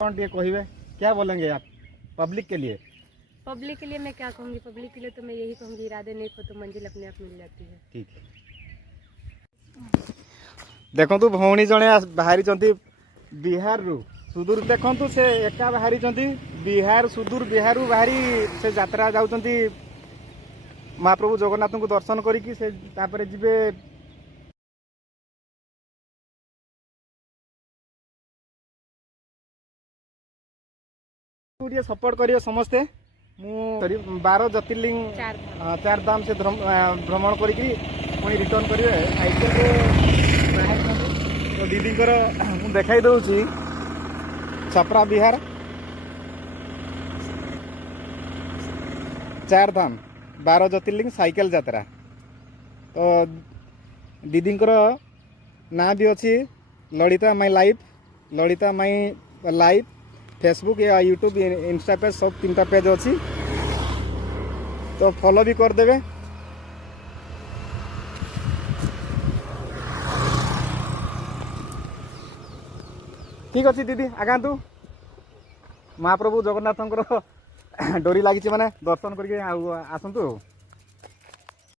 कौन टे कहिए क्या बोलेंगे आप पब्लिक के लिए? पब्लिक के लिए मैं क्या कहूँगी, पब्लिक के लिए तो मैं यही कहूँगी, इरादे नेक हो तो मंजिल अपने आप मिल जाती है। ठीक है। देखु भौणी जड़े बाहरी बिहार रु सुदूर देखु से एका बाहरी बिहार सुदूर बिहार रु बाहरी से यात्रा जाऊँगी महाप्रभु जगन्नाथ को दर्शन करी से तापर जीवे सपोर्ट करिए समस्ते। मु 12 ज्योतिर्लिंग 4 धाम से भ्रमण करी पुणी रिटर्न करेंगे साइकेल तो दीदी देखाई दूसरी छपरा बिहार 4 धाम 12 ज्योतिर्लिंग साइकेल यात्रा। तो दीदी ना भी अच्छी ललिता माई लाइफ फेसबुक या यूट्यूब इंस्टा पेज सब 3टा पेज अच्छी तो फॉलो भी करदे। ठीक अच्छे दीदी आगातु महाप्रभु जगन्नाथ डोरी लगी माने दर्शन करके आसतु।